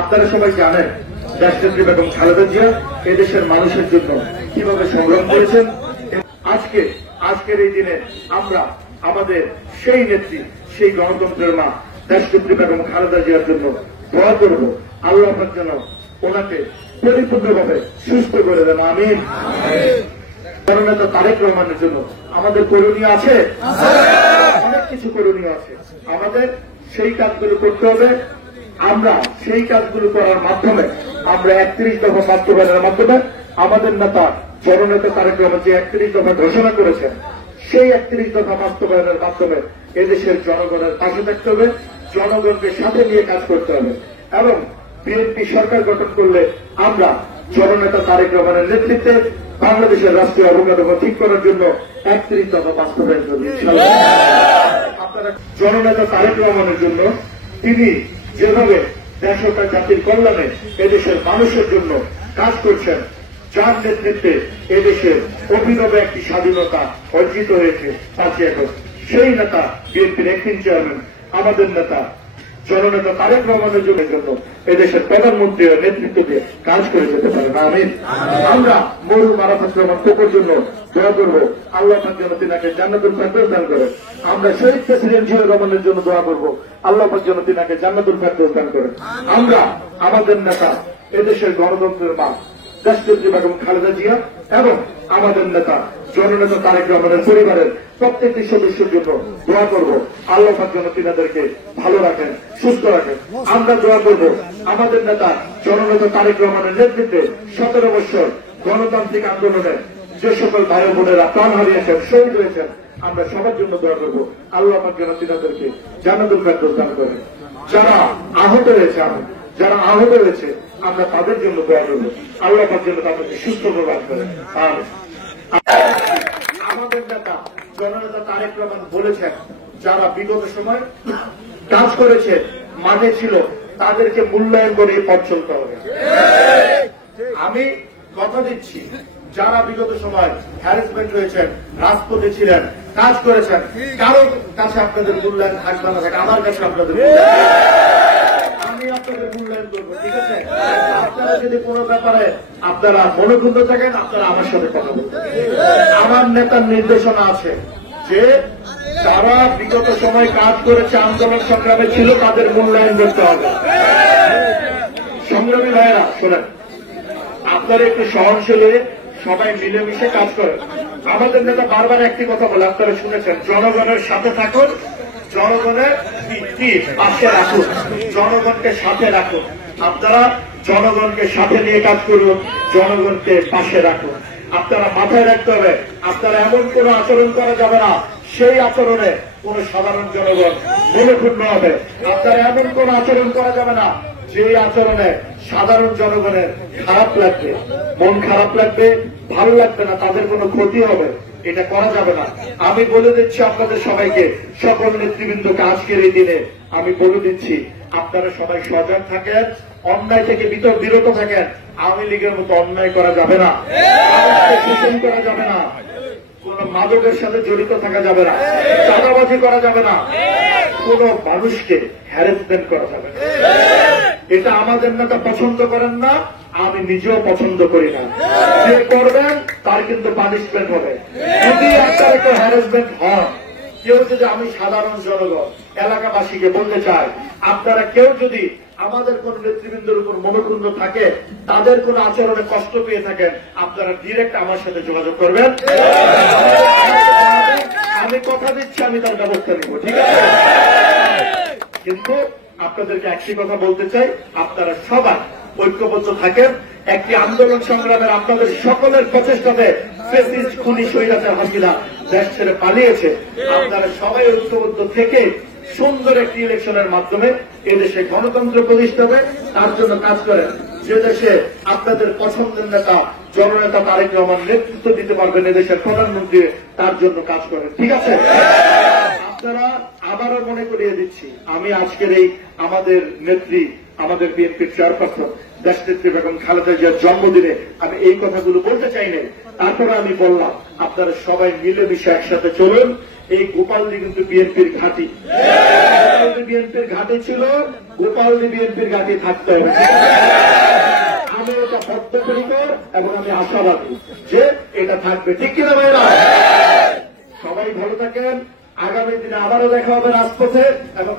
আপনারা সবাই জানেন দেশনেত্রী বেগম খালেদা জিয়া এদেশের মানুষের জন্য কিভাবে সংগ্রাম করেছেন। আজকের এই দিনে আমরা আমাদের সেই নেত্রী, সেই গণতন্ত্রের মা দেশনেত্রী বেগম খালেদা জিয়ার জন্য দোয়া করব। আল্লাহ যেন ওনাকে পরিপূর্ণভাবে সুস্থ করে দেন, আমিন। জননেতা তারেক রহমানের জন্য আমাদের করণীয় আছে, অনেক কিছু করণীয় আছে। আমাদের সেই কাজগুলো করতে হবে। আমরা সেই কাজগুলো করার মাধ্যমে আমরা 31 দফা বাস্তবায়নের মাধ্যমে আমাদের নেতা জননেতা তারেক রহমান যে 31 দফা ঘোষণা করেছেন, সেই 31 দফা বাস্তবায়নের মাধ্যমে এদেশের জনগণের পাশে থাকতে হবে, জনগণকে সাথে নিয়ে কাজ করতে হবে। এবং বিএনপি সরকার গঠন করলে আমরা জননেতা তারেক রহমানের নেতৃত্বে বাংলাদেশের রাষ্ট্রীয় অবকাঠামো ঠিক করার জন্য 31 দফা বাস্তবায়ন করবেন। আপনারা জননেতা তারেক রহমানের জন্য তিনি যেভাবে দেশ ও জাতির কল্যাণে এদেশের মানুষের জন্য কাজ করছেন, যার নেতৃত্বে এদেশের অভিনব একটি স্বাধীনতা অর্জিত হয়েছে 5 আগস্ট, সেই নেতা বিএনপির অ্যাক্টিং চেয়ারম্যান আমাদের নেতা জননেতা তারেক রহমানের জন্য এদেশের প্রধানমন্ত্রীর নেতৃত্ব দিয়ে কাজ করে যেতে পারেন, আমিন। আমরা মরহুম আরাফাত রহমান কোকোর জন্য দোয়া করবো, আল্লাহ যেন তিনাকে জান্নাতুল ফেরদৌস দান করেন। আমরা শহীদ প্রেসিডেন্ট জিয়াউর রহমানের জন্য দোয়া করবো, আল্লাহ যেন তিনাকে জান্নাতুল ফেরদৌস দান করেন। আমরা আমাদের নেতা এদেশের গণতন্ত্রের মা দেশনেত্রী বেগম খালেদা জিয়া এবং আমাদের নেতা জননেতা তারেক রহমানের পরিবারের প্রত্যেকটি সদস্যের জন্য দোয়া করব, আল্লাহ যেন তিনাদেরকে ভালো রাখেন, সুস্থ রাখেন। আমরা দোয়া করব আমাদের নেতা জননেতা তারেক রহমানের নেতৃত্বে 17 বছর গণতান্ত্রিক আন্দোলনে যে সকল ভাই বোনেরা প্রাণ হারিয়েছেন, শহীদ হয়েছেন, আমরা সবার জন্য দোয়া করব, আল্লাহ যেন তিনাদেরকে জান্নাতুল ফেরদৌস দান করেন। যারা আহত হয়েছে আমরা তাদের জন্য দোয়া করব, আল্লাহ যেন তাদেরকে সুস্থ প্রদান করেন। আর আমাদের নেতা জননেতা তারেক রহমান বলেছেন, যারা বিগত সময় কাজ করেছে, মাঠে ছিল, তাদেরকে মূল্যায়ন করে পথ চলতে হবে। আমি কথা দিচ্ছি, যারা বিগত সময় হ্যারাসমেন্ট হয়েছেন, রাজপথে ছিলেন, কাজ করেছেন, কারোর কাছে আপনাদের মূল্যায়ন থাকবে না, থাকে আমার কাছে আপনাদের আমি আপনাদের মূল্যায়ন করবো, ঠিক আছে? আপনারা যদি কোনো ব্যাপারে আপনারা মনোক্ষুণ্ণ থাকেন, আপনারা আমার সাথে কথা বলবেন। আমার নেতার নির্দেশনা আছে যে যারা বিগত সময় কাজ করেছে, আন্দোলন সংগ্রামে ছিল, তাদের মূল্যায়ন করতে হবে। সংগ্রামী ভাইয়েরা শোনেন, আপনারা একটু সহনশীল হয়ে সবাই মিলেমিশে কাজ করেন। আমাদের নেতা বারবার একটি কথা বলে, আপনারা শুনেছেন, জনগণের সাথে থাকুন, জনগণের পাশে রাখুন, জনগণকে সাথে রাখুন। আপনারা জনগণকে সাথে নিয়ে কাজ করুন, জনগণকে পাশে রাখুন। আপনারা মাথায় রাখতে হবে, আপনারা এমন কোন আচরণ করা যাবে না, সেই আচরণে কোন সাধারণ জনগণ মনোক্ষুণ্ণ হবে। আপনারা এমন কোন আচরণ করা যাবে না, যে আচরণে সাধারণ জনগণের খারাপ লাগবে, মন খারাপ লাগবে, ভালো লাগবে না, তাদের কোনো ক্ষতি হবে, এটা করা যাবে না। আমি বলে দিচ্ছি আপনাদের সবাইকে, সকল নেতৃবৃন্দকে আজকের এই দিনে আমি বলে দিচ্ছি, আপনারা সবাই সজাগ থাকেন, অন্যায় থেকে বিরত থাকেন। আওয়ামী লীগের মতো অন্যায় করা যাবে না, শোষণ করা যাবে না, কোন মাদকের সাথে জড়িত থাকা যাবে না, চাঁদাবাজি করা যাবে না, কোন মানুষকে হ্যারাসমেন্ট করা যাবে না। এটা আমাদের নেতা পছন্দ করেন না, আমি নিজেও পছন্দ করি না। যে করবেন তার কিন্তু পানিশমেন্ট হবে। যদি আপনার একটা হ্যারাসমেন্ট হন, কেউ যদি, আমি সাধারণ জনগণ এলাকাবাসীকে বলতে চাই, আপনারা কেউ যদি আমাদের কোন নেতৃবৃন্দের উপর মনোক্ষুণ্ণ থাকে, তাদের কোন আচরণে কষ্ট পেয়ে থাকেন, আপনারা ডিরেক্ট আমার সাথে যোগাযোগ করবেন। আমি কথা দিচ্ছি, আমি তার ব্যবস্থা নিব, ঠিক আছে? কিন্তু আপনাদেরকে একটি কথা বলতে চাই, আপনারা সবাই ঐক্যবদ্ধ থাকেন। একটি আন্দোলন সংগ্রামের আপনাদের সকলের প্রচেষ্টাতে ফ্যাসিস্ট খুনি স্বৈরাচার হাসিনা দেশ ছেড়ে পালিয়েছে। আপনারা সবাই ঐক্যবদ্ধ থেকে সুন্দর একটি ইলেকশনের মাধ্যমে এদেশে গণতন্ত্র প্রতিষ্ঠা হবে, তার জন্য কাজ করেন। যে দেশে আপনাদের পছন্দের নেতা জননেতা তারেক রহমান নেতৃত্ব দিতে পারবেন, এদেশের প্রধানমন্ত্রী, তার জন্য কাজ করেন, ঠিক আছে? আপনারা আবারও মনে করিয়ে দিচ্ছি, আমি আজকের এই আমাদের নেত্রী, আমাদের বিএনপির চেয়ারপারসন দেশনেত্রী বেগম খালেদা জিয়ার জন্মদিনে আমি এই কথাগুলো বলতে চাই না, তারপরে আমি বললাম, আপনারা সবাই মিলেমিশে একসাথে চলুন, এই গোপালদি কিন্তু বিএনপির ঘাঁটি। বিএনপির ঘাঁটি ছিল, গোপালদি বিএনপির ঘাঁটি থাকতে হবে। আমি এটা বদ্ধপরিকর এবং আমি আশাবাদী যে এটা থাকবে। ঠিক কিনা ভাইরা? সবাই ভালো থাকেন। আগামী দিনে আবারও দেখা হবে রাজপথে এবং